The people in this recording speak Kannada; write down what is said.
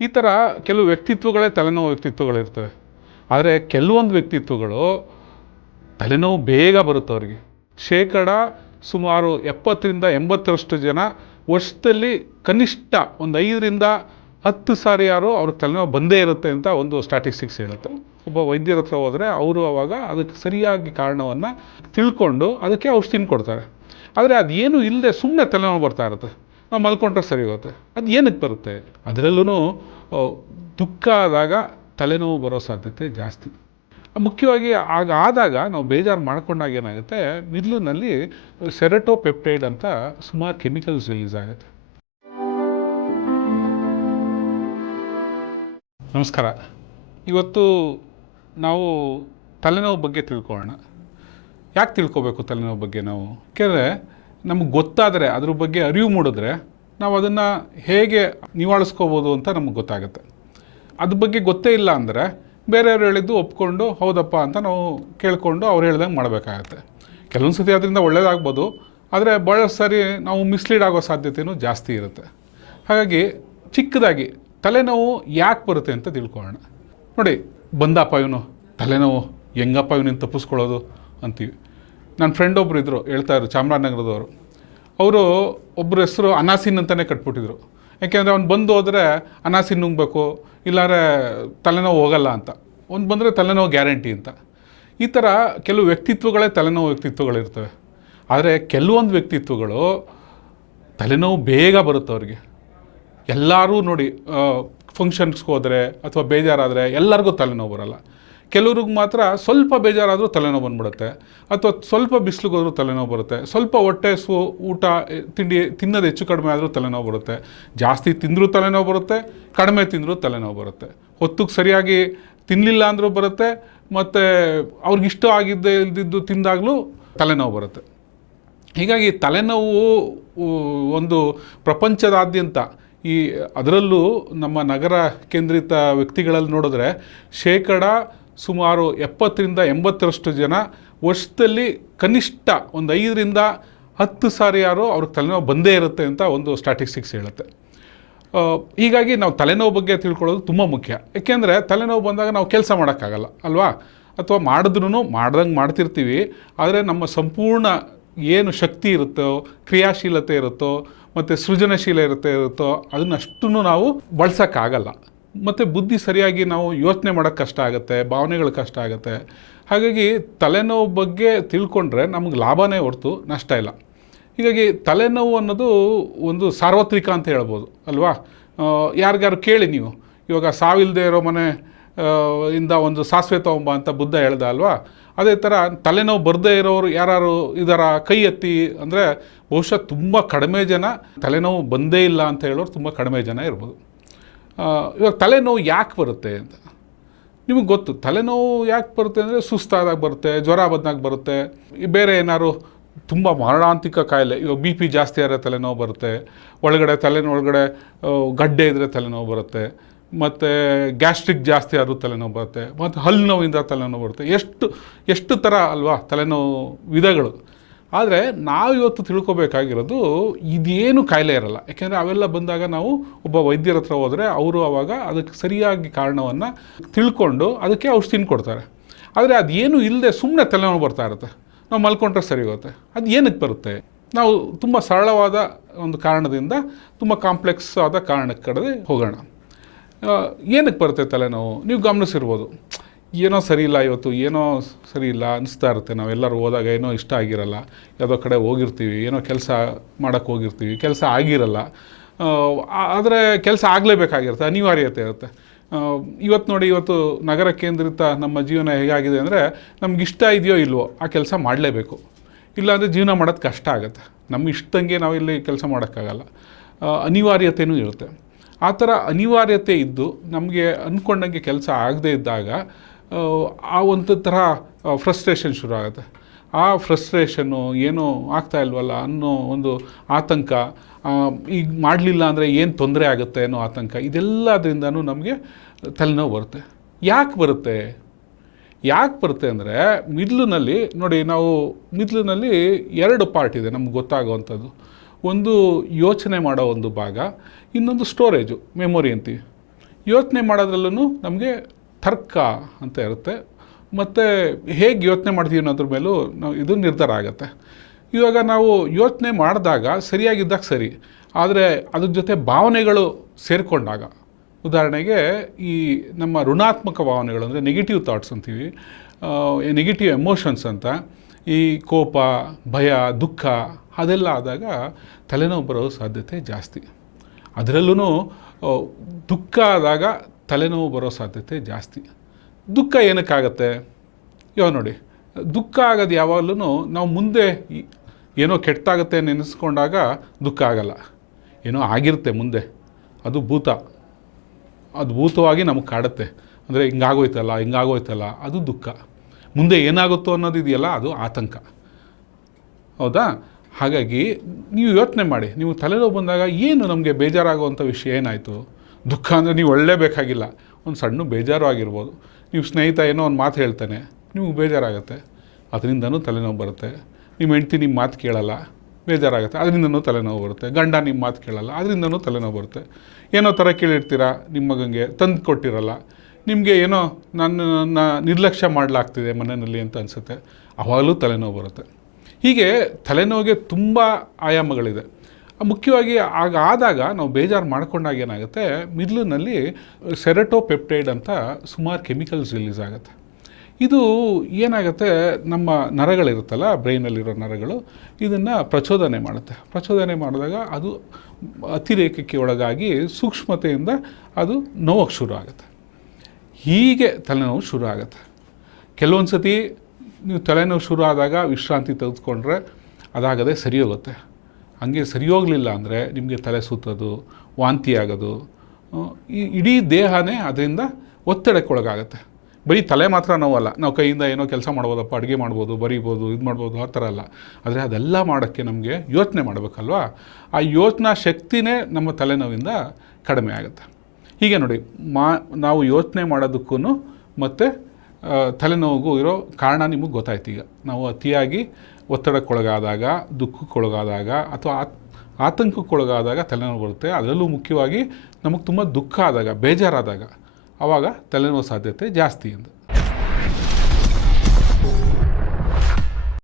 ಈ ಥರ ಕೆಲವು ವ್ಯಕ್ತಿತ್ವಗಳೇ ತಲೆನೋವು ವ್ಯಕ್ತಿತ್ವಗಳಿರ್ತವೆ. ಆದರೆ ಕೆಲವೊಂದು ವ್ಯಕ್ತಿತ್ವಗಳು ತಲೆನೋವು ಬೇಗ ಬರುತ್ತೆ ಅವರಿಗೆ. ಶೇಕಡ ಸುಮಾರು 70-80ರಷ್ಟು ಜನ ವರ್ಷದಲ್ಲಿ ಕನಿಷ್ಠ ಒಂದು 5-10 ಸಾರಿ ಅವ್ರಿಗೆ ತಲೆನೋವು ಬಂದೇ ಇರುತ್ತೆ ಅಂತ ಒಂದು ಸ್ಟ್ಯಾಟಿಸ್ಟಿಕ್ಸ್ ಹೇಳುತ್ತೆ. ಒಬ್ಬ ವೈದ್ಯರ ಹತ್ರ ಹೋದರೆ ಅವರು ಅವಾಗ ಅದಕ್ಕೆ ಸರಿಯಾಗಿ ಕಾರಣವನ್ನು ತಿಳ್ಕೊಂಡು ಅದಕ್ಕೆ ಔಷಧಿನ ಕೊಡ್ತಾರೆ. ಆದರೆ ಅದೇನು ಇಲ್ಲದೆ ಸುಮ್ಮನೆ ತಲೆನೋವು ಬರ್ತಾ ಇರುತ್ತೆ. ನಾವು ಮಲ್ಕೊಂಡ್ರೆ ಸರಿ ಹೋಗುತ್ತೆ. ಅದು ಏನಕ್ಕೆ ಬರುತ್ತೆ? ಅದರಲ್ಲೂ ದುಃಖ ಆದಾಗ ತಲೆನೋವು ಬರೋ ಸಾಧ್ಯತೆ ಜಾಸ್ತಿ. ಮುಖ್ಯವಾಗಿ ಆದಾಗ ನಾವು ಬೇಜಾರು ಮಾಡ್ಕೊಂಡಾಗ ಏನಾಗುತ್ತೆ, ಮಿದುಳಿನಲ್ಲಿ ಸೆರಟೋಪೆಪ್ಟೈಡ್ ಅಂತ ಸುಮಾರು ಕೆಮಿಕಲ್ಸ್ ರಿಲೀಸ್ ಆಗುತ್ತೆ. ನಮಸ್ಕಾರ. ಇವತ್ತು ನಾವು ತಲೆನೋವು ಬಗ್ಗೆ ತಿಳ್ಕೊಳ್ಳೋಣ. ಯಾಕೆ ತಿಳ್ಕೊಬೇಕು ತಲೆನೋವು ಬಗ್ಗೆ ನಾವು? ಯಾಕೆಂದರೆ ನಮಗೆ ಗೊತ್ತಾದರೆ, ಅದ್ರ ಬಗ್ಗೆ ಅರಿವು ಮೂಡಿದ್ರೆ ನಾವು ಅದನ್ನು ಹೇಗೆ ನಿವಾಳಿಸ್ಕೋಬೋದು ಅಂತ ನಮಗೆ ಗೊತ್ತಾಗುತ್ತೆ. ಅದ್ರ ಬಗ್ಗೆ ಗೊತ್ತೇ ಇಲ್ಲ ಅಂದರೆ ಬೇರೆಯವ್ರು ಹೇಳಿದ್ದು ಒಪ್ಕೊಂಡು ಹೌದಪ್ಪ ಅಂತ ನಾವು ಕೇಳಿಕೊಂಡು ಅವ್ರು ಹೇಳ್ದಂಗೆ ಮಾಡಬೇಕಾಗತ್ತೆ. ಕೆಲವೊಂದು ಸತಿ ಅದರಿಂದ ಒಳ್ಳೆಯದಾಗ್ಬೋದು, ಆದರೆ ಭಾಳ ಸಾರಿ ನಾವು ಮಿಸ್ಲೀಡ್ ಆಗೋ ಸಾಧ್ಯತೆಯೂ ಜಾಸ್ತಿ ಇರುತ್ತೆ. ಹಾಗಾಗಿ ಚಿಕ್ಕದಾಗಿ ತಲೆನೋವು ಯಾಕೆ ಬರುತ್ತೆ ಅಂತ ತಿಳ್ಕೊಳ್ಳೋಣ. ನೋಡಿ, ಬಂದಪ್ಪ ಇವನು ತಲೆನೋವು, ಹೆಂಗಪ್ಪ ಇವನಿಂದ ತಪ್ಪಿಸ್ಕೊಳ್ಳೋದು ಅಂತೀವಿ. ನನ್ನ ಫ್ರೆಂಡ್ ಒಬ್ಬರು ಇದ್ದರು, ಹೇಳ್ತಾಯಿದ್ರು, ಚಾಮರಾಜನಗರದವರು. ಅವರು ಒಬ್ಬರ ಹೆಸರು ಅನಾಸಿನ್ ಅಂತಲೇ ಕಟ್ಬಿಟ್ಟಿದ್ರು. ಯಾಕೆಂದರೆ ಅವ್ನು ಬಂದು ಹೋದರೆ ಅನಾಸಿನ್ ನುಂಗಬೇಕು, ಇಲ್ಲಾಂದರೆ ತಲೆನೋವು ಹೋಗಲ್ಲ ಅಂತ. ಒಂದು ಬಂದರೆ ತಲೆನೋವು ಗ್ಯಾರಂಟಿ ಅಂತ. ಈ ಥರ ಕೆಲವು ವ್ಯಕ್ತಿತ್ವಗಳೇ ತಲೆನೋವು ವ್ಯಕ್ತಿತ್ವಗಳಿರ್ತವೆ. ಆದರೆ ಕೆಲವೊಂದು ವ್ಯಕ್ತಿತ್ವಗಳು ತಲೆನೋವು ಬೇಗ ಬರುತ್ತೆ ಅವ್ರಿಗೆ. ಎಲ್ಲರೂ ನೋಡಿ, ಫಂಕ್ಷನ್ಸ್ಗೆ ಹೋದರೆ ಅಥವಾ ಬೇಜಾರಾದರೆ ಎಲ್ಲರಿಗೂ ತಲೆನೋವು ಬರೋಲ್ಲ. ಕೆಲವ್ರಿಗೆ ಮಾತ್ರ ಸ್ವಲ್ಪ ಬೇಜಾರಾದರೂ ತಲೆನೋವು ಬಂದ್ಬಿಡುತ್ತೆ, ಅಥವಾ ಸ್ವಲ್ಪ ಬಿಸಿಲಿಗೆ ಹೋದ್ರೂ ತಲೆನೋವು ಬರುತ್ತೆ, ಸ್ವಲ್ಪ ಹೊಟ್ಟೆ ಊಟ ತಿಂಡಿ ತಿನ್ನೋದು ಹೆಚ್ಚು ಕಡಿಮೆ ಆದರೂ ತಲೆನೋವು ಬರುತ್ತೆ, ಜಾಸ್ತಿ ತಿಂದರೂ ತಲೆನೋವು ಬರುತ್ತೆ, ಕಡಿಮೆ ತಿಂದರೂ ತಲೆನೋವು ಬರುತ್ತೆ, ಹೊತ್ತಿಗೆ ಸರಿಯಾಗಿ ತಿನ್ನಲಿಲ್ಲ ಅಂದರೂ ಬರುತ್ತೆ, ಮತ್ತು ಅವ್ರಿಗಿಷ್ಟ ಆಗಿದ್ದೇ ಇಲ್ದಿದ್ದು ತಿಂದಾಗಲೂ ತಲೆನೋವು ಬರುತ್ತೆ. ಹೀಗಾಗಿ ತಲೆನೋವು ಒಂದು ಪ್ರಪಂಚದಾದ್ಯಂತ ಅದರಲ್ಲೂ ನಮ್ಮ ನಗರ ಕೇಂದ್ರಿತ ವ್ಯಕ್ತಿಗಳಲ್ಲಿ ನೋಡಿದ್ರೆ ಶೇಕಡ ಸುಮಾರು 70-80ರಷ್ಟು ಜನ ವರ್ಷದಲ್ಲಿ ಕನಿಷ್ಠ ಒಂದು 5-10 ಸಾರಿ ಅವ್ರಿಗೆ ತಲೆನೋವು ಬಂದೇ ಇರುತ್ತೆ ಅಂತ ಒಂದು ಸ್ಟ್ಯಾಟಿಸ್ಟಿಕ್ಸ್ ಹೇಳುತ್ತೆ. ಹೀಗಾಗಿ ನಾವು ತಲೆನೋವು ಬಗ್ಗೆ ತಿಳ್ಕೊಳ್ಳೋದು ತುಂಬ ಮುಖ್ಯ. ಯಾಕೆಂದರೆ ತಲೆನೋವು ಬಂದಾಗ ನಾವು ಕೆಲಸ ಮಾಡೋಕ್ಕಾಗಲ್ಲ ಅಲ್ವಾ? ಅಥವಾ ಮಾಡಿದ್ರೂ ಮಾಡ್ದಂಗೆ ಮಾಡ್ತಿರ್ತೀವಿ, ಆದರೆ ನಮ್ಮ ಸಂಪೂರ್ಣ ಏನು ಶಕ್ತಿ ಇರುತ್ತೋ, ಕ್ರಿಯಾಶೀಲತೆ ಇರುತ್ತೋ, ಮತ್ತು ಸೃಜನಶೀಲ ಇರುತ್ತೋ ಅದನ್ನಷ್ಟು ನಾವು ಬಳಸೋಕ್ಕಾಗಲ್ಲ. ಮತ್ತು ಬುದ್ಧಿ ಸರಿಯಾಗಿ ನಾವು ಯೋಚನೆ ಮಾಡೋಕ್ಕೆ ಕಷ್ಟ ಆಗುತ್ತೆ, ಭಾವನೆಗಳು ಕಷ್ಟ ಆಗುತ್ತೆ. ಹಾಗಾಗಿ ತಲೆನೋವು ಬಗ್ಗೆ ತಿಳ್ಕೊಂಡ್ರೆ ನಮಗೆ ಲಾಭನೇ ಹೊರತು ನಷ್ಟ ಇಲ್ಲ. ಹೀಗಾಗಿ ತಲೆನೋವು ಅನ್ನೋದು ಒಂದು ಸಾರ್ವತ್ರಿಕ ಅಂತ ಹೇಳ್ಬೋದು ಅಲ್ವಾ? ಯಾರಿಗಾರು ಕೇಳಿ ನೀವು, ಇವಾಗ ಸಾವಿಲ್ಲದೆ ಇರೋ ಮನೆ ಇಂದ ಒಂದು ಸಾಸಿವೆ ತೊಗೊಂಬ ಅಂತ ಬುದ್ಧ ಹೇಳ್ದ ಅಲ್ವಾ? ಅದೇ ಥರ ತಲೆನೋವು ಬರದೇ ಇರೋರು ಯಾರು ಇದರ ಕೈ ಎತ್ತಿ ಅಂದರೆ ಬಹುಶಃ ತುಂಬ ಕಡಿಮೆ ಜನ, ತಲೆನೋವು ಬಂದೇ ಇಲ್ಲ ಅಂತ ಹೇಳೋರು ತುಂಬ ಕಡಿಮೆ ಜನ ಇರ್ಬೋದು. ಇವಾಗ ತಲೆನೋವು ಯಾಕೆ ಬರುತ್ತೆ ಅಂತ ನಿಮಗೆ ಗೊತ್ತು. ತಲೆನೋವು ಯಾಕೆ ಬರುತ್ತೆ ಅಂದರೆ ಸುಸ್ತಾದಾಗ ಬರುತ್ತೆ, ಜ್ವರ ಬಂದಾಗ ಬರುತ್ತೆ, ಬೇರೆ ಏನಾದ್ರು ತುಂಬ ಮಾರಣಾಂತಿಕ ಕಾಯಿಲೆ, ಇವಾಗ BP ಜಾಸ್ತಿ ಆದರೆ ತಲೆನೋವು ಬರುತ್ತೆ, ತಲೆನೊಳಗಡೆ ಗಡ್ಡೆ ಇದ್ದರೆ ತಲೆನೋವು ಬರುತ್ತೆ, ಮತ್ತು ಗ್ಯಾಸ್ಟ್ರಿಕ್ ಜಾಸ್ತಿ ಆದರೂ ತಲೆನೋವು ಬರುತ್ತೆ, ಮತ್ತು ಹಲ್ಲು ನೋವಿಂದ ತಲೆನೋವು ಬರುತ್ತೆ. ಎಷ್ಟು ಥರ ಅಲ್ವಾ ತಲೆನೋವು ವಿಧಗಳು. ಆದರೆ ನಾವಿವತ್ತು ತಿಳ್ಕೊಬೇಕಾಗಿರೋದು ಇದೇನು ಕಾಯಿಲೆ ಇರಲ್ಲ. ಯಾಕೆಂದರೆ ಅವೆಲ್ಲ ಬಂದಾಗ ನಾವು ಒಬ್ಬ ವೈದ್ಯರ ಹತ್ರ ಹೋದರೆ ಅವರು ಆವಾಗ ಅದಕ್ಕೆ ಸರಿಯಾಗಿ ಕಾರಣವನ್ನು ತಿಳ್ಕೊಂಡು ಅದಕ್ಕೆ ಔಷಧಿನ ಕೊಡ್ತಾರೆ. ಆದರೆ ಅದೇನು ಇಲ್ಲದೆ ಸುಮ್ಮನೆ ತಲೆನೋವು ಬರ್ತಾ ಇರುತ್ತೆ. ನಾವು ಮಲ್ಕೊಂಡ್ರೆ ಸರಿ ಹೋಗುತ್ತೆ. ಅದು ಏನಕ್ಕೆ ಬರುತ್ತೆ? ನಾವು ತುಂಬ ಸರಳವಾದ ಒಂದು ಕಾರಣದಿಂದ ತುಂಬ ಕಾಂಪ್ಲೆಕ್ಸ್ ಆದ ಕಾರಣಕ್ಕೆ ಕಡೆ ಹೋಗೋಣ. ಏನಕ್ಕೆ ಬರುತ್ತೆ ತಲೆನೋವು? ನೀವು ಗಮನಿಸಿರ್ಬೋದು, ಏನೋ ಸರಿ ಇಲ್ಲ, ಇವತ್ತು ಏನೋ ಸರಿ ಇಲ್ಲ ಅನಿಸ್ತಾ ಇರುತ್ತೆ. ನಾವೆಲ್ಲರೂ ಹೋದಾಗ ಏನೋ ಇಷ್ಟ ಆಗಿರಲ್ಲ, ಯಾವುದೋ ಕಡೆ ಹೋಗಿರ್ತೀವಿ, ಏನೋ ಕೆಲಸ ಮಾಡೋಕ್ಕೆ ಹೋಗಿರ್ತೀವಿ, ಕೆಲಸ ಆಗಿರಲ್ಲ, ಆದರೆ ಕೆಲಸ ಆಗಲೇಬೇಕಾಗಿರುತ್ತೆ, ಅನಿವಾರ್ಯತೆ ಇರುತ್ತೆ. ಇವತ್ತು ನೋಡಿ, ಇವತ್ತು ನಗರ ಕೇಂದ್ರಿತ ನಮ್ಮ ಜೀವನ ಹೇಗಾಗಿದೆ ಅಂದರೆ ನಮಗಿಷ್ಟ ಇದೆಯೋ ಇಲ್ವೋ ಆ ಕೆಲಸ ಮಾಡಲೇಬೇಕು, ಇಲ್ಲಾಂದರೆ ಜೀವನ ಮಾಡೋದು ಕಷ್ಟ ಆಗುತ್ತೆ. ನಮ್ಮ ಇಷ್ಟಂಗೆ ನಾವು ಇಲ್ಲಿ ಕೆಲಸ ಮಾಡೋಕ್ಕಾಗಲ್ಲ, ಅನಿವಾರ್ಯತೆಯೂ ಇರುತ್ತೆ. ಆ ಥರ ಅನಿವಾರ್ಯತೆ ಇದ್ದು ನಮಗೆ ಅಂದ್ಕೊಂಡಂಗೆ ಕೆಲಸ ಆಗದೇ ಇದ್ದಾಗ ಆ ಒಂದು ಥರ ಫ್ರಸ್ಟ್ರೇಷನ್ ಶುರು ಆಗುತ್ತೆ. ಆ ಫ್ರಸ್ಟ್ರೇಷನ್ನು ಏನೋ ಆಗ್ತಾ ಇಲ್ವಲ್ಲ ಅನ್ನೋ ಒಂದು ಆತಂಕ, ಈಗ ಮಾಡಲಿಲ್ಲ ಅಂದರೆ ಏನು ತೊಂದರೆ ಆಗುತ್ತೆ ಅನ್ನೋ ಆತಂಕ, ಇದೆಲ್ಲದರಿಂದನೂ ನಮಗೆ ತಲೆನೋವು ಬರುತ್ತೆ. ಯಾಕೆ ಬರುತ್ತೆ ಅಂದರೆ ಮಿದ್ಲಿನಲ್ಲಿ ನೋಡಿ, ನಾವು ಮಿದ್ಲಿನಲ್ಲಿ 2 ಪಾರ್ಟ್ ಇದೆ ನಮ್ಗೆ ಗೊತ್ತಾಗುವಂಥದ್ದು. ಒಂದು ಯೋಚನೆ ಮಾಡೋ ಒಂದು ಭಾಗ, ಇನ್ನೊಂದು ಸ್ಟೋರೇಜು, ಮೆಮೊರಿ ಅಂತೀವಿ. ಯೋಚನೆ ಮಾಡೋದ್ರಲ್ಲೂ ನಮಗೆ ತರ್ಕ ಅಂತ ಇರುತ್ತೆ, ಮತ್ತು ಹೇಗೆ ಯೋಚನೆ ಮಾಡ್ತೀವಿ ಅನ್ನೋದ್ರ ಮೇಲೂ ನಾವು ಇದು ನಿರ್ಧಾರ ಆಗುತ್ತೆ. ಇವಾಗ ನಾವು ಯೋಚನೆ ಮಾಡಿದಾಗ ಸರಿಯಾಗಿದ್ದಾಗ ಸರಿ, ಆದರೆ ಅದ್ರ ಜೊತೆ ಭಾವನೆಗಳು ಸೇರಿಕೊಂಡಾಗ, ಉದಾಹರಣೆಗೆ ಈ ನಮ್ಮ ಋಣಾತ್ಮಕ ಭಾವನೆಗಳು ಅಂದರೆ ನೆಗೆಟಿವ್ ಥಾಟ್ಸ್ ಅಂತೀವಿ, ನೆಗೆಟಿವ್ ಎಮೋಷನ್ಸ್ ಅಂತ, ಈ ಕೋಪ, ಭಯ, ದುಃಖ ಅದೆಲ್ಲ ಆದಾಗ ತಲೆನೋವು ಬರೋ ಸಾಧ್ಯತೆ ಜಾಸ್ತಿ. ಅದರಲ್ಲೂ ದುಃಖ ಆದಾಗ ತಲೆನೋವು ಬರೋ ಸಾಧ್ಯತೆ ಜಾಸ್ತಿ. ದುಃಖ ಏನಕ್ಕಾಗತ್ತೆ? ಇವಾಗ ನೋಡಿ, ದುಃಖ ಆಗೋದು ಯಾವಾಗಲೂ ನಾವು ಮುಂದೆ ಏನೋ ಕೆಟ್ಟಾಗುತ್ತೆ ನೆನೆಸ್ಕೊಂಡಾಗ ದುಃಖ ಆಗಲ್ಲ. ಏನೋ ಆಗಿರುತ್ತೆ ಮುಂದೆ, ಅದು ಭೂತವಾಗಿ ನಮಗೆ ಕಾಡುತ್ತೆ. ಅಂದರೆ ಹಿಂಗಾಗೋಯ್ತಲ್ಲ ಅದು ದುಃಖ. ಮುಂದೆ ಏನಾಗುತ್ತೋ ಅನ್ನೋದು ಇದೆಯಲ್ಲ, ಅದು ಆತಂಕ. ಹೌದಾ? ಹಾಗಾಗಿ ನೀವು ಯೋಚನೆ ಮಾಡಿ, ನೀವು ತಲೆನೋವು ಬಂದಾಗ ಏನು ನಮಗೆ ಬೇಜಾರಾಗುವಂಥ ವಿಷಯ ಏನಾಯಿತು? ದುಃಖ ಅಂದರೆ ನೀವು ಒಳ್ಳೇಬೇಕಾಗಿಲ್ಲ, ಒಂದು ಸಣ್ಣ ಬೇಜಾರು ಆಗಿರ್ಬೋದು. ನೀವು ಸ್ನೇಹಿತ ಏನೋ ಒಂದು ಮಾತು ಹೇಳ್ತಾನೆ, ನಿಮಗೆ ಬೇಜಾರಾಗುತ್ತೆ, ಅದರಿಂದನೂ ತಲೆನೋವು ಬರುತ್ತೆ. ನಿಮ್ಮ ಹೆಂಡ್ತಿ ನಿಮ್ಮ ಮಾತು ಕೇಳಲ್ಲ, ಬೇಜಾರಾಗುತ್ತೆ, ಅದರಿಂದನೂ ತಲೆನೋವು ಬರುತ್ತೆ. ಗಂಡ ನಿಮ್ಮ ಮಾತು ಕೇಳಲ್ಲ, ಅದರಿಂದನೂ ತಲೆನೋವು ಬರುತ್ತೆ. ಏನೋ ಥರ ಕೇಳಿರ್ತೀರ, ನಿಮ್ಮ ಮಗನಿಗೆ ತಂದು ಕೊಟ್ಟಿರಲ್ಲ, ನಿಮಗೆ ಏನೋ ನನ್ನ ನಿರ್ಲಕ್ಷ್ಯ ಮಾಡಲಾಗ್ತಿದೆ ಮನೆಯಲ್ಲಿ ಅಂತ ಅನಿಸುತ್ತೆ, ಆವಾಗಲೂ ತಲೆನೋವು ಬರುತ್ತೆ. ಹೀಗೆ ತಲೆನೋವಿಗೆ ತುಂಬ ಆಯಾಮಗಳಿದೆ. ಮುಖ್ಯವಾಗಿ ಆದಾಗ ನಾವು ಬೇಜಾರು ಮಾಡ್ಕೊಂಡಾಗ ಏನಾಗುತ್ತೆ, ಮಿಡ್ಲಿನಲ್ಲಿ ಸೆರಟೋಪೆಪ್ಟೈಡ್ ಅಂತ ಸುಮಾರು ಕೆಮಿಕಲ್ಸ್ ರಿಲೀಸ್ ಆಗುತ್ತೆ. ಇದು ಏನಾಗುತ್ತೆ, ನಮ್ಮ ನರಗಳಿರುತ್ತಲ್ಲ, ಬ್ರೈನಲ್ಲಿರೋ ನರಗಳು, ಇದನ್ನು ಪ್ರಚೋದನೆ ಮಾಡುತ್ತೆ. ಪ್ರಚೋದನೆ ಮಾಡಿದಾಗ ಅದು ಅತಿರೇಕಕ್ಕೆ ಒಳಗಾಗಿ ಸೂಕ್ಷ್ಮತೆಯಿಂದ ಅದು ನೋವಕ್ಕೆ ಶುರು ಆಗುತ್ತೆ. ಹೀಗೆ ತಲೆನೋವು ಶುರು ಆಗುತ್ತೆ. ಕೆಲವೊಂದು ಸತಿ ನೀವು ತಲೆನೋವು ಶುರು ಆದಾಗ ವಿಶ್ರಾಂತಿ ತೆಗೆದುಕೊಂಡ್ರೆ ಅದಾಗದೆ ಸರಿ ಹೋಗುತ್ತೆ. ಹಂಗೆ ಸರಿ ಹೋಗಲಿಲ್ಲ ಅಂದರೆ ನಿಮಗೆ ತಲೆ ಸುತ್ತೋದು, ವಾಂತಿ ಆಗೋದು, ಇಡೀ ದೇಹನೇ ಅದರಿಂದ ಒತ್ತಡಕ್ಕೊಳಗಾಗುತ್ತೆ. ಬರೀ ತಲೆ ಮಾತ್ರ ನೋವಲ್ಲ, ನಾವು ಕೈಯಿಂದ ಏನೋ ಕೆಲಸ ಮಾಡ್ಬೋದಪ್ಪ, ಅಡುಗೆ ಮಾಡ್ಬೋದು, ಬರೀಬೋದು, ಇದು ಮಾಡ್ಬೋದು, ಆ ಥರ ಅಲ್ಲ. ಆದರೆ ಅದೆಲ್ಲ ಮಾಡೋಕ್ಕೆ ನಮಗೆ ಯೋಚನೆ ಮಾಡಬೇಕಲ್ವಾ? ಆ ಯೋಚನಾ ಶಕ್ತಿನೇ ನಮ್ಮ ತಲೆನೋವಿಂದ ಕಡಿಮೆ ಆಗುತ್ತೆ. ಹೀಗೆ ನೋಡಿ, ನಾವು ಯೋಚನೆ ಮಾಡೋದಕ್ಕೂ ಮತ್ತು ತಲೆನೋವಿಗೂ ಇರೋ ಕಾರಣ ನಿಮಗೆ ಗೊತ್ತಾಯ್ತು. ಈಗ ನಾವು ಅತಿಯಾಗಿ ಒತ್ತಡಕ್ಕೊಳಗಾದಾಗ, ದುಃಖಕ್ಕೊಳಗಾದಾಗ ಅಥವಾ ಆತಂಕಕ್ಕೊಳಗಾದಾಗ ತಲೆನೋವು ಬರುತ್ತೆ. ಅದರಲ್ಲೂ ಮುಖ್ಯವಾಗಿ ನಮಗೆ ತುಂಬ ದುಃಖ ಆದಾಗ, ಬೇಜಾರಾದಾಗ, ಆವಾಗ ತಲೆನೋವು ಸಾಧ್ಯತೆ ಜಾಸ್ತಿ ಅಂತ.